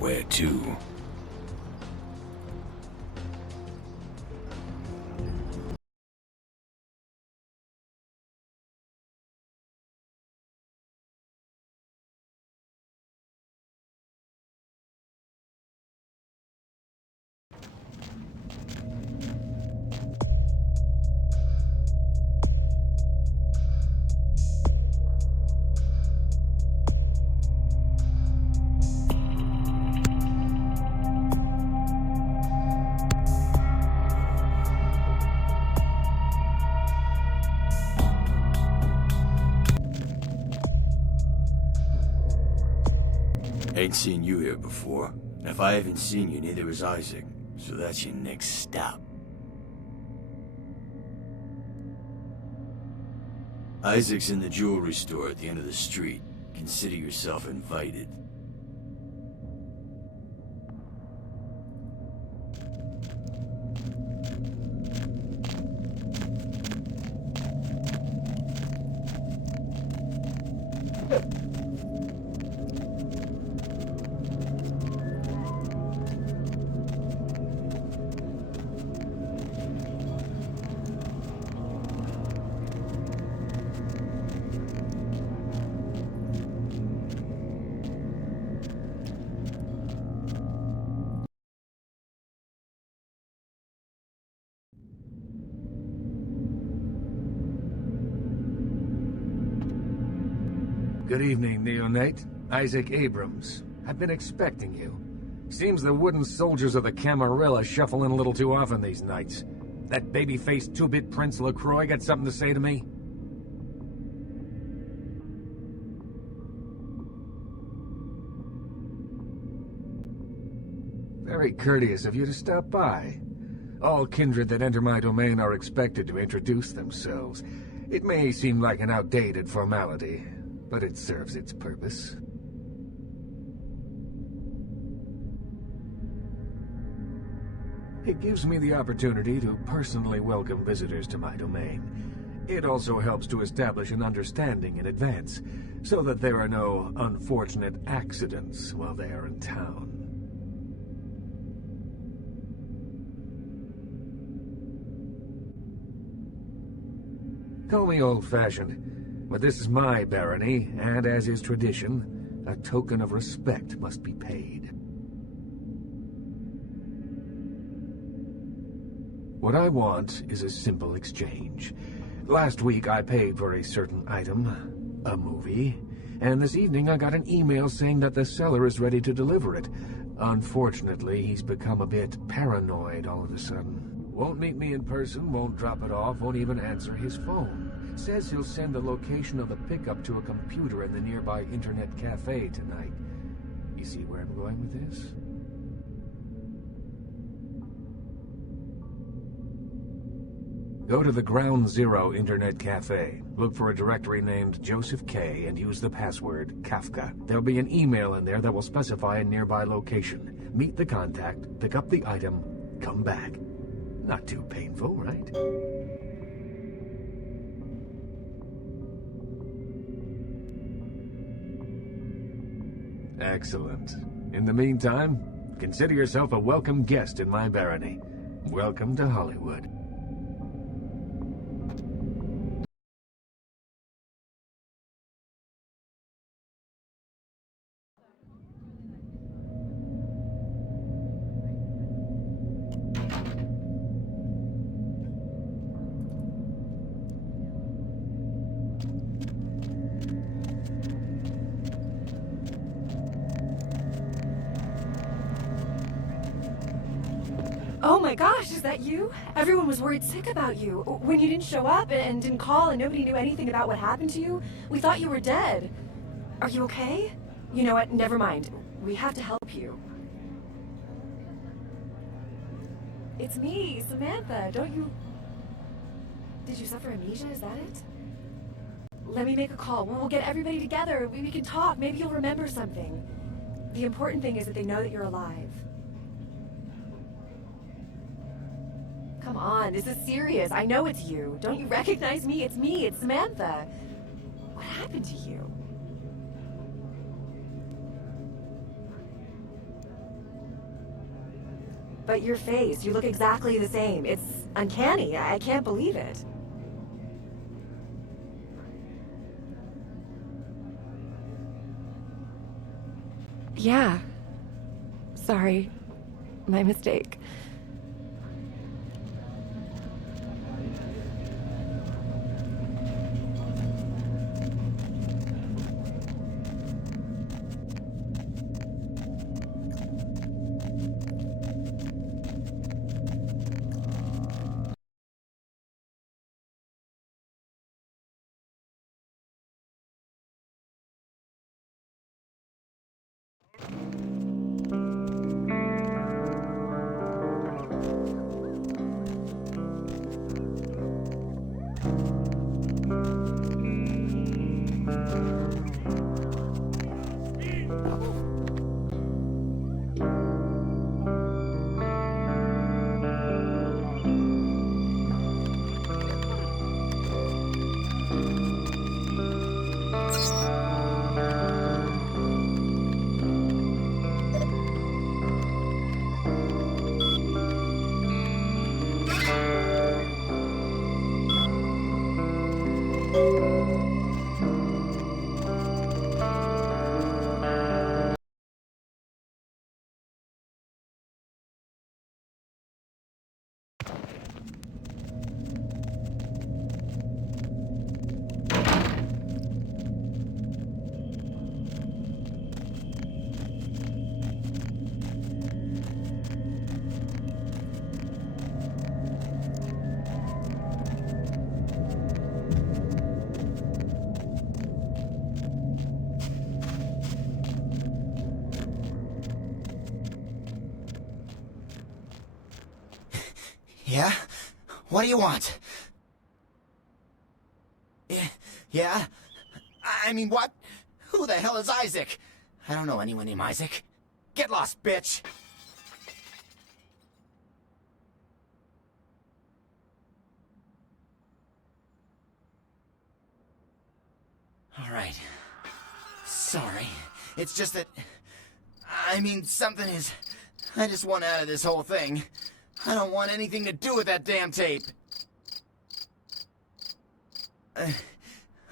Where to? Ain't seen you here before. And if I haven't seen you, neither has Isaac. So that's your next stop. Isaac's in the jewelry store at the end of the street. Consider yourself invited. Good evening, Neonate. Isaac Abrams. I've been expecting you. Seems the wooden soldiers of the Camarilla shuffle in a little too often these nights. That baby-faced two-bit Prince LaCroix got something to say to me? Very courteous of you to stop by. All kindred that enter my domain are expected to introduce themselves. It may seem like an outdated formality, but it serves its purpose. It gives me the opportunity to personally welcome visitors to my domain. It also helps to establish an understanding in advance, so that there are no unfortunate accidents while they are in town. Call me old-fashioned, but this is my barony, and as is tradition, a token of respect must be paid. What I want is a simple exchange. Last week I paid for a certain item, a movie, and this evening I got an email saying that the seller is ready to deliver it. Unfortunately, he's become a bit paranoid all of a sudden. Won't meet me in person, won't drop it off, won't even answer his phone. Says he'll send the location of the pickup to a computer in the nearby internet cafe tonight. You see where I'm going with this? Go to the Ground Zero Internet Cafe. Look for a directory named Joseph K. and use the password Kafka. There'll be an email in there that will specify a nearby location. Meet the contact, pick up the item, come back. Not too painful, right? Excellent. In the meantime, consider yourself a welcome guest in my barony. Welcome to Hollywood. Oh my gosh, is that you? Everyone was worried sick about you. When you didn't show up and didn't call and nobody knew anything about what happened to you, we thought you were dead. Are you okay? You know what, never mind. We have to help you. It's me, Samantha. Don't you... Did you suffer amnesia, is that it? Let me make a call. We'll get everybody together. We can talk. Maybe you'll remember something. The important thing is that they know that you're alive. Come on, this is serious. I know it's you. Don't you recognize me? It's me. It's Samantha. What happened to you? But your face, you look exactly the same. It's uncanny. I can't believe it. Yeah. Sorry. My mistake. Yeah? What do you want? Yeah? I mean, what? Who the hell is Isaac? I don't know anyone named Isaac. Get lost, bitch! Alright. Sorry. It's just that... I mean, something is... I just want out of this whole thing. I don't want anything to do with that damn tape. I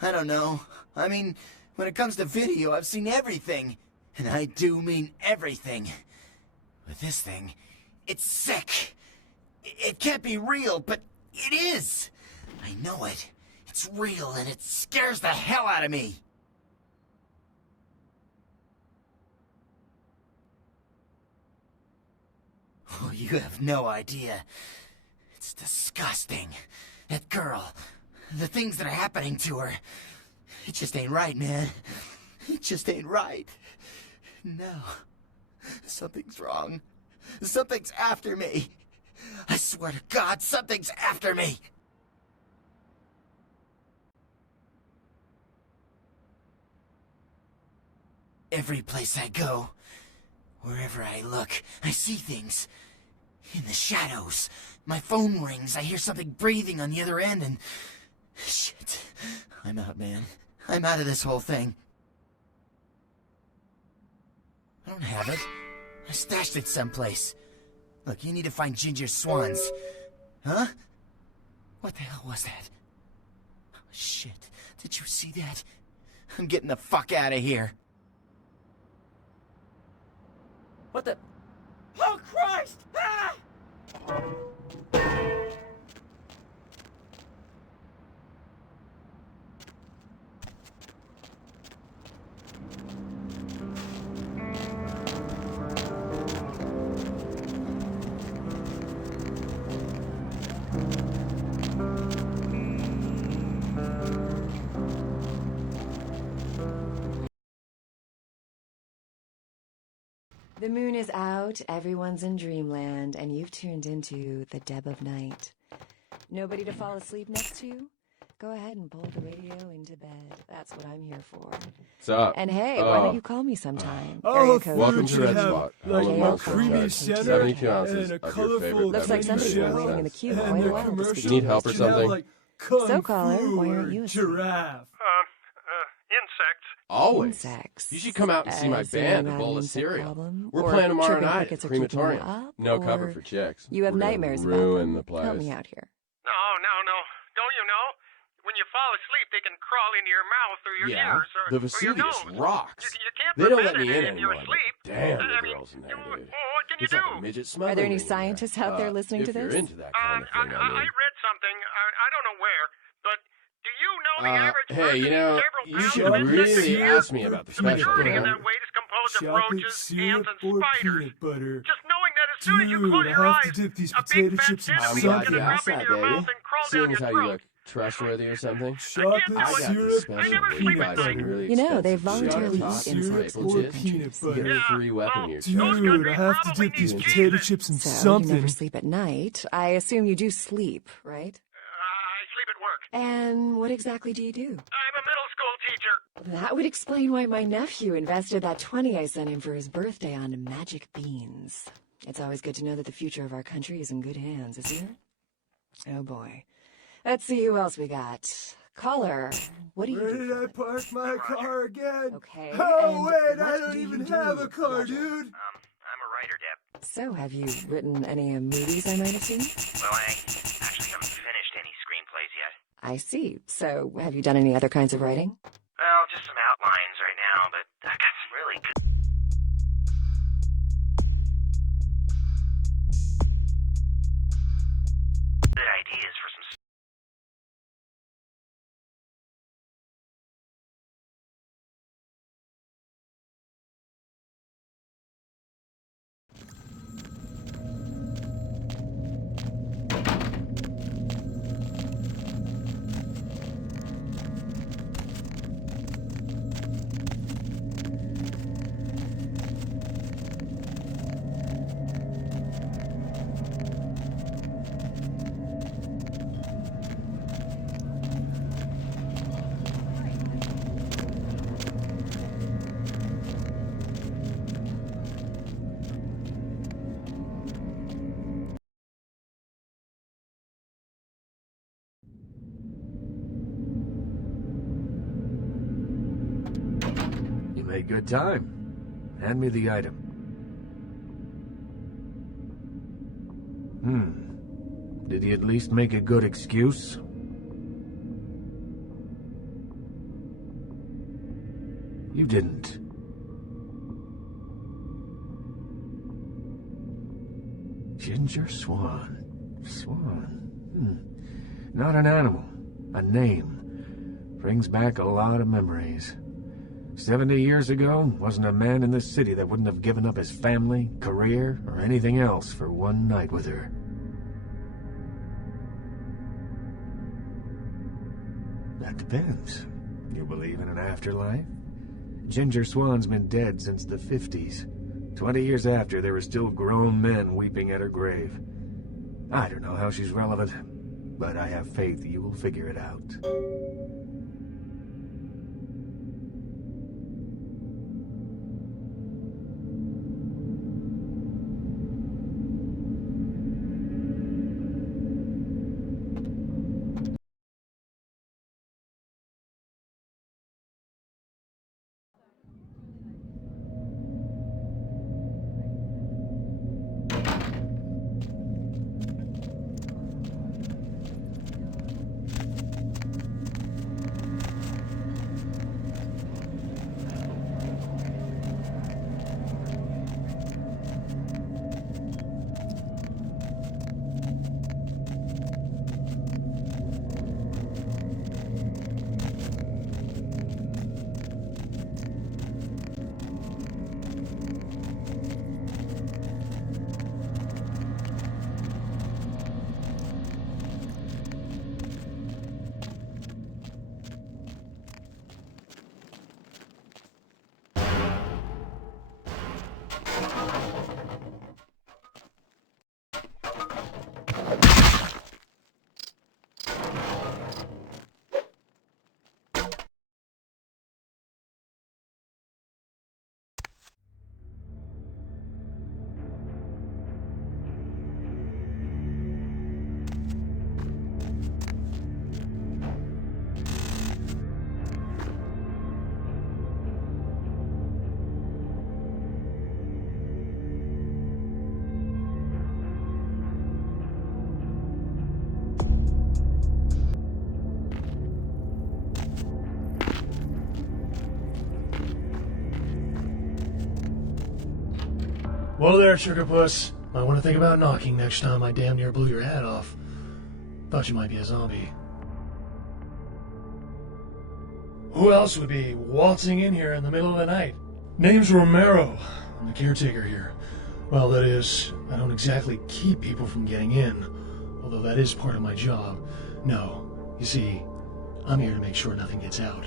don't know. I mean, when it comes to video, I've seen everything. And I do mean everything. But this thing, it's sick. It can't be real, but it is. I know it. It's real, and it scares the hell out of me. Oh, you have no idea. It's disgusting. That girl, the things that are happening to her. It just ain't right, man. It just ain't right. No. Something's wrong. Something's after me. I swear to God, something's after me. Every place I go, wherever I look, I see things. In the shadows. My phone rings, I hear something breathing on the other end, and... Shit. I'm out, man. I'm out of this whole thing. I don't have it. I stashed it someplace. Look, you need to find Ginger Swans. Huh? What the hell was that? Oh, shit. Did you see that? I'm getting the fuck out of here. What the... Oh, Christ! Ah! The moon is out, everyone's in dreamland, and you've tuned into the Deb of Night. Nobody to fall asleep next to? Go ahead and pull the radio into bed. That's what I'm here for. What's up? And hey, why don't you call me sometime? Oh, Welcome to Red have, Spot. like Jail a code. creamy center 72 ounces and a of your colorful favorite Looks like somebody shell, was waiting in the queue and quite a the while to commercial speak. You need help or should have, something? like, Kung So, caller, Fu why aren't or you asleep? giraffe. Insects. Always. Insects. You should come out and see my As in band, you a have bowl an of insect cereal. problem? We're Or playing tomorrow chirping night at crickets the are keeping you crematorium. up? No cover Or for chicks. you have We're gonna nightmares about ruin them? the place. Help me out here. No. Don't you know? When you fall asleep, they can crawl into your mouth or your Yeah, ears or the your Vesuvius nose. rocks. You can't They don't prevent let me it in if you're anymore, but asleep. damn, I the mean, girls in there, well, dude. what can you It's like do? a midget Are smuggling there any ring in there. scientists out there listening to If you're this? into that kind of thing, I read something. I don't know where, but do you know the average hey, person you know, eats several you pounds should of insects a really year? ask me about the The majority special. of that weight is composed of Chocolate roaches, syrup ants, and or spiders. peanut butter? Just knowing that as soon as you Dude, close I your have to eyes, dip these a potato big fat chips in centipede is glad gonna you drop asked into that, your baby. mouth and crawl down Seeing your as how you throat. look trustworthy or something. Chocolate I got the syrup special or never for you sleep peanut at guys. night. butter? Really You know, they expensive voluntarily chocolate eat sauce, insects maple or chips. peanut You get butter? a free weapon here. Those Dude, countries I have to probably dip these need potato Jesus. chips in So, you something. never sleep at night. I assume you do sleep, right? I sleep at work. And what exactly do you do? I'm a middle school teacher. That would explain why my nephew invested that 20 I sent him for his birthday on magic beans. It's always good to know that the future of our country is in good hands, isn't it? Oh boy. Let's see who else we got. Caller, what do you Where do did for a I living? park my car again? Okay, Oh, and wait, what I don't do even you do, have a car, Roger? dude. I'm a writer, Deb. So, have you written any movies I might have seen? Well, I actually haven't finished any screenplays yet. I see. So, have you done any other kinds of writing? Well, just some outlines right now, but I got some really good ideas for some. You made good time. Hand me the item. Did he at least make a good excuse? You didn't. Ginger Swan. Swan. Not an animal. A name. Brings back a lot of memories. 70 years ago, wasn't a man in this city that wouldn't have given up his family, career, or anything else for one night with her. That depends. You believe in an afterlife? Ginger Swan's been dead since the 50s. 20 years after, there were still grown men weeping at her grave. I don't know how she's relevant, but I have faith you will figure it out. Whoa there, Sugar Puss. Might want to think about knocking next time I damn near blew your head off. Thought you might be a zombie. Who else would be waltzing in here in the middle of the night? Name's Romero. I'm the caretaker here. Well, that is, I don't exactly keep people from getting in, although that is part of my job. No, you see, I'm here to make sure nothing gets out.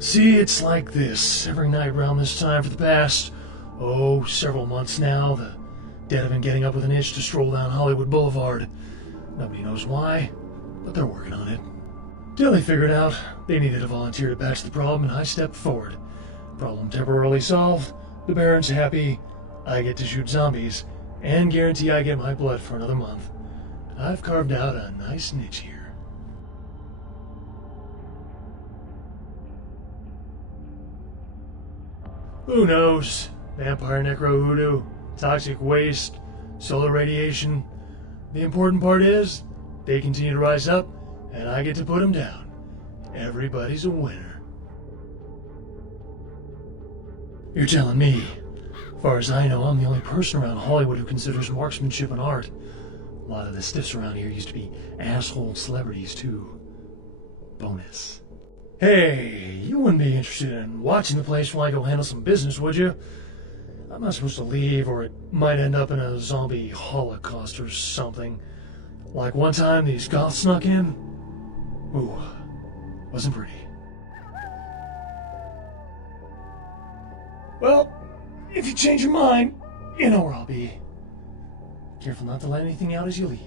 See, it's like this. Every night around this time for the past, several months now, the dead have been getting up with an itch to stroll down Hollywood Boulevard. Nobody knows why, but they're working on it. Till they figured out they needed a volunteer to patch the problem, and I stepped forward. Problem temporarily solved, the Baron's happy, I get to shoot zombies, and guarantee I get my blood for another month. I've carved out a nice niche here. Who knows? Vampire necro hoodoo, toxic waste, solar radiation. The important part is, they continue to rise up, and I get to put them down. Everybody's a winner. You're telling me. As far as I know, I'm the only person around Hollywood who considers marksmanship an art. A lot of the stiffs around here used to be asshole celebrities, too. Bonus. Hey, you wouldn't be interested in watching the place while I go handle some business, would you? I'm not supposed to leave, or it might end up in a zombie holocaust or something. Like one time these goths snuck in. Ooh, wasn't pretty. Well, if you change your mind, you know where I'll be. Careful not to let anything out as you leave.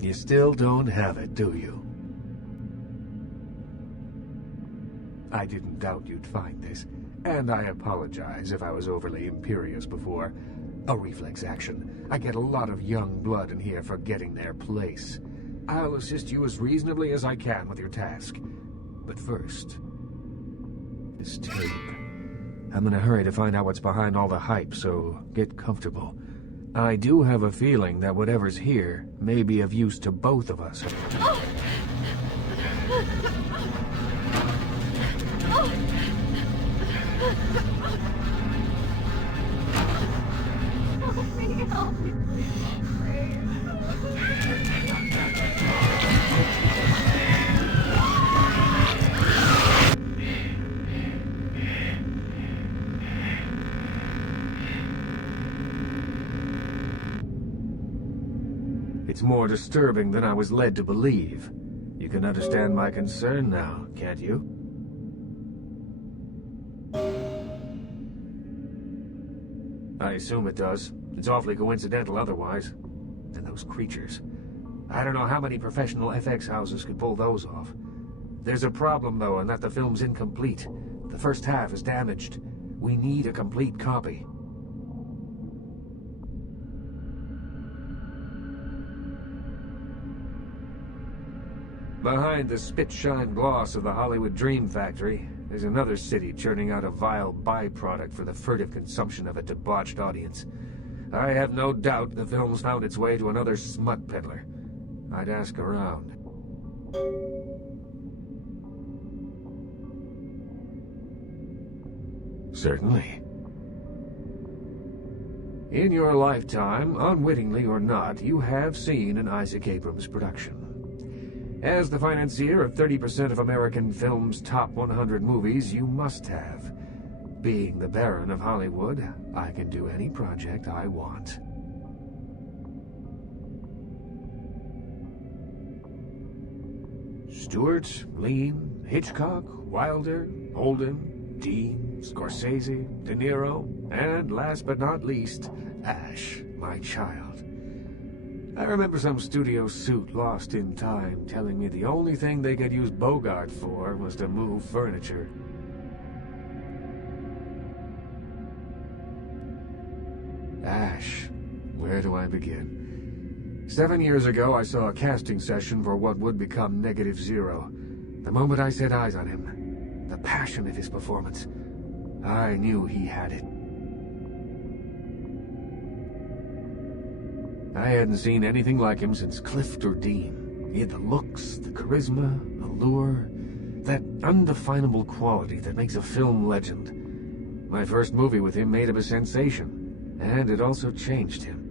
You still don't have it, do you? I didn't doubt you'd find this, and I apologize if I was overly imperious before. A reflex action. I get a lot of young blood in here forgetting their place. I'll assist you as reasonably as I can with your task. But first, this tape. I'm in a hurry to find out what's behind all the hype, so get comfortable. I do have a feeling that whatever's here may be of use to both of us. Oh! Help me, help me. It's more disturbing than I was led to believe. You can understand my concern now, can't you? I assume it does. It's awfully coincidental otherwise. And those creatures. I don't know how many professional FX houses could pull those off. There's a problem, though, in that the film's incomplete. The first half is damaged. We need a complete copy. Behind the spit-shine gloss of the Hollywood Dream Factory, there's another city churning out a vile byproduct for the furtive consumption of a debauched audience. I have no doubt the film's found its way to another smut peddler. I'd ask around. Certainly. In your lifetime, unwittingly or not, you have seen an Isaac Abrams production. As the financier of 30% of American film's top 100 movies, you must have. Being the Baron of Hollywood, I can do any project I want. Stewart, Lean, Hitchcock, Wilder, Holden, Dean, Scorsese, De Niro, and last but not least, Ash, my child. I remember some studio suit lost in time telling me the only thing they could use Bogart for was to move furniture. Ash, where do I begin? 7 years ago, I saw a casting session for what would become Negative Zero. The moment I set eyes on him, the passion of his performance, I knew he had it. I hadn't seen anything like him since Clift or Dean. He had the looks, the charisma, allure, that undefinable quality that makes a film legend. My first movie with him made him a sensation, and it also changed him.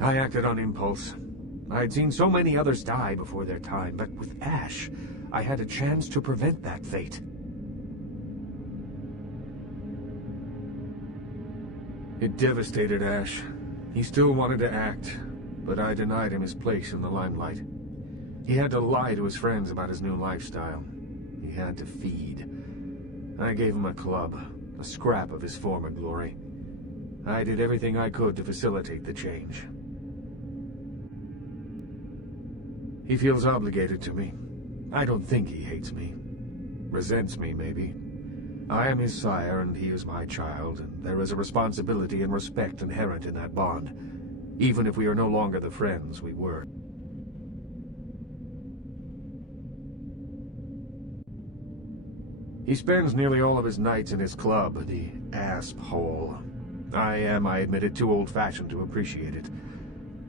I acted on impulse. I'd seen so many others die before their time, but with Ash, I had a chance to prevent that fate. It devastated Ash. He still wanted to act, but I denied him his place in the limelight. He had to lie to his friends about his new lifestyle. He had to feed. I gave him a club, a scrap of his former glory. I did everything I could to facilitate the change. He feels obligated to me. I don't think he hates me. Resents me, maybe. I am his sire, and he is my child, and there is a responsibility and respect inherent in that bond, even if we are no longer the friends we were. He spends nearly all of his nights in his club, the Asp Hole. I admit it, too old-fashioned to appreciate it.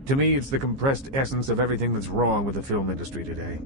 To me, it's the compressed essence of everything that's wrong with the film industry today.